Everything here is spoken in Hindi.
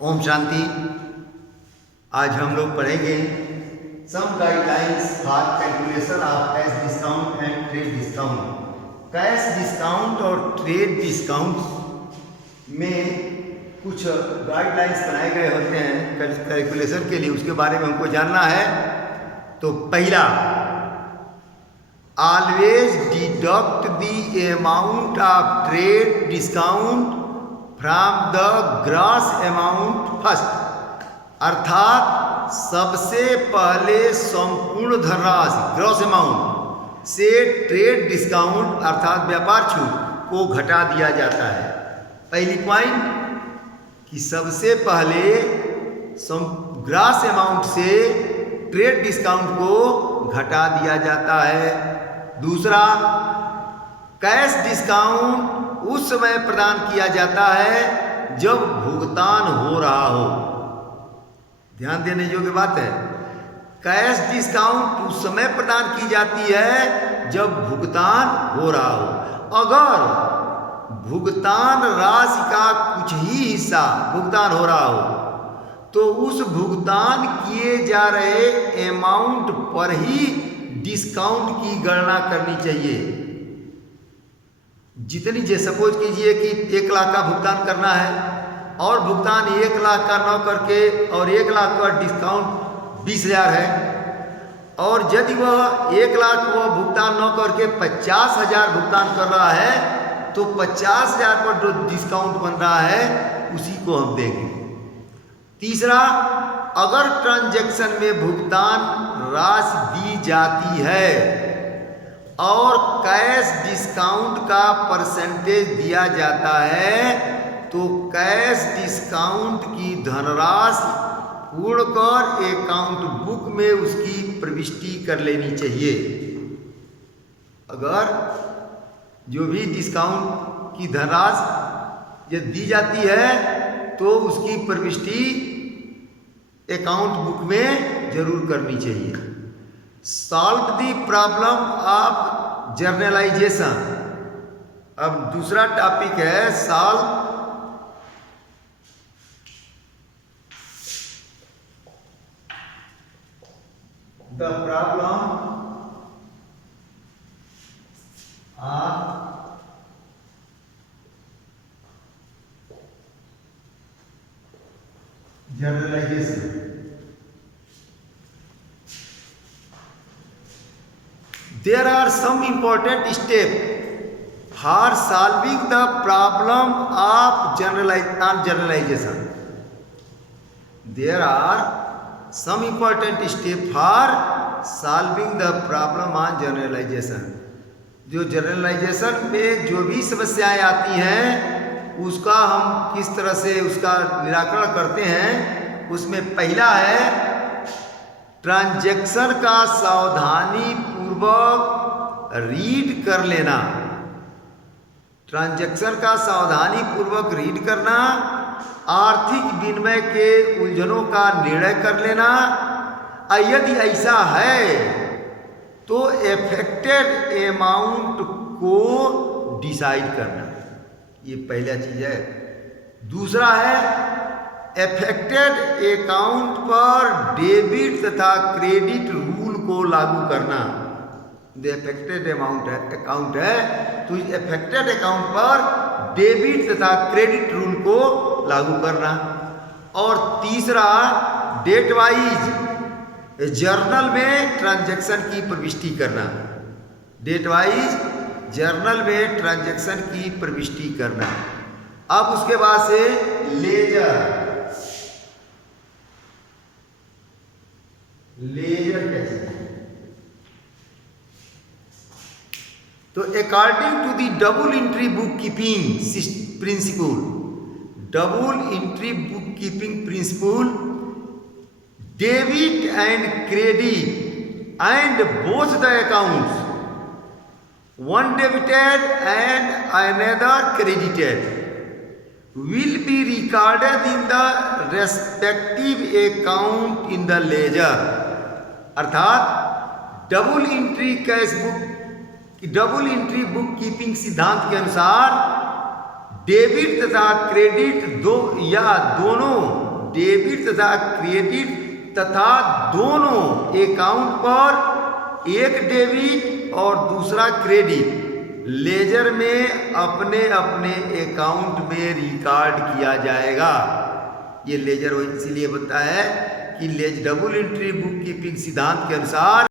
ओम शांति। आज हम लोग पढ़ेंगे some guidelines for calculation of cash discount and trade discount. Cash discount और ट्रेड डिस्काउंट में कुछ गाइडलाइंस बनाए गए होते हैं कैलकुलेशन के लिए, उसके बारे में हमको जानना है। तो पहला, always deduct the amount of trade discount from the gross amount first, अर्थात सबसे पहले संपूर्ण धनराशि ग्रॉस अमाउंट से ट्रेड डिस्काउंट अर्थात व्यापार छूट को घटा दिया जाता है। पहली पॉइंट कि सबसे पहले ग्रॉस अमाउंट से ट्रेड डिस्काउंट को घटा दिया जाता है। दूसरा, कैश डिस्काउंट उस समय प्रदान किया जाता है जब भुगतान हो रहा हो। ध्यान देने योग्य बात है, कैश डिस्काउंट उस समय प्रदान की जाती है जब भुगतान हो रहा हो। अगर भुगतान राशि का कुछ ही हिस्सा भुगतान हो रहा हो तो उस भुगतान किए जा रहे अमाउंट पर ही डिस्काउंट की गणना करनी चाहिए। जितनी सपोज कीजिए कि 1 लाख का भुगतान करना है और भुगतान 1 लाख का न करके और 1 लाख का डिस्काउंट 20,000 है, और यदि वह 1 लाख वह भुगतान न करके 50,000 भुगतान कर रहा है तो 50,000 पर जो डिस्काउंट बन रहा है उसी को हम देंगे। तीसरा, अगर ट्रांजैक्शन में भुगतान राशि दी जाती है और कैश डिस्काउंट का परसेंटेज दिया जाता है तो कैश डिस्काउंट की धनराशि पूर्णकर अकाउंट बुक में उसकी प्रविष्टि कर लेनी चाहिए। अगर जो भी डिस्काउंट की धनराशि यदि दी जाती है तो उसकी प्रविष्टि अकाउंट बुक में जरूर करनी चाहिए। Solve the problem of journalisation. अब दूसरा टॉपिक है solve the problem of journalisation. There are some important steps for solving the problem of generalization. There are some important steps for solving the problem on generalization. जो जनरलाइजेशन में जो भी समस्याएं आती हैं उसका हम किस तरह से उसका निराकरण करते हैं, उसमें पहला है ट्रांजैक्शन का सावधानी पूर्वक रीड कर लेना। ट्रांजैक्शन का सावधानी पूर्वक रीड करना, आर्थिक विनिमय के उलझनों का निर्णय कर लेना, यदि ऐसा है तो एफेक्टेड अमाउंट को डिसाइड करना। ये पहला चीज है। दूसरा है एफेक्टेड अकाउंट पर डेबिट तथा क्रेडिट रूल को लागू करना। एफेक्टेड अकाउंट है तो एफेक्टेड अकाउंट पर डेबिट तथा क्रेडिट रूल को लागू करना। और तीसरा, डेट वाइज जर्नल में ट्रांजैक्शन की प्रविष्टि करना। डेट वाइज जर्नल में ट्रांजैक्शन की प्रविष्टि करना। अब उसके बाद से लेजर कैसे, तो according to the double entry book keeping principle, double entry book keeping principle, debit and credit and both the accounts, one debited and another credited, will be recorded in the respective account in the ledger। अर्थात डबल एंट्री बुक कीपिंग सिद्धांत के अनुसार डेबिट तथा क्रेडिट दोनों डेबिट तथा क्रेडिट तथा दोनों अकाउंट पर एक डेबिट और दूसरा क्रेडिट लेजर में अपने अपने अकाउंट में रिकॉर्ड किया जाएगा। ये लेजर इसीलिए बनता है कि डबल एंट्री बुक कीपिंग सिद्धांत के अनुसार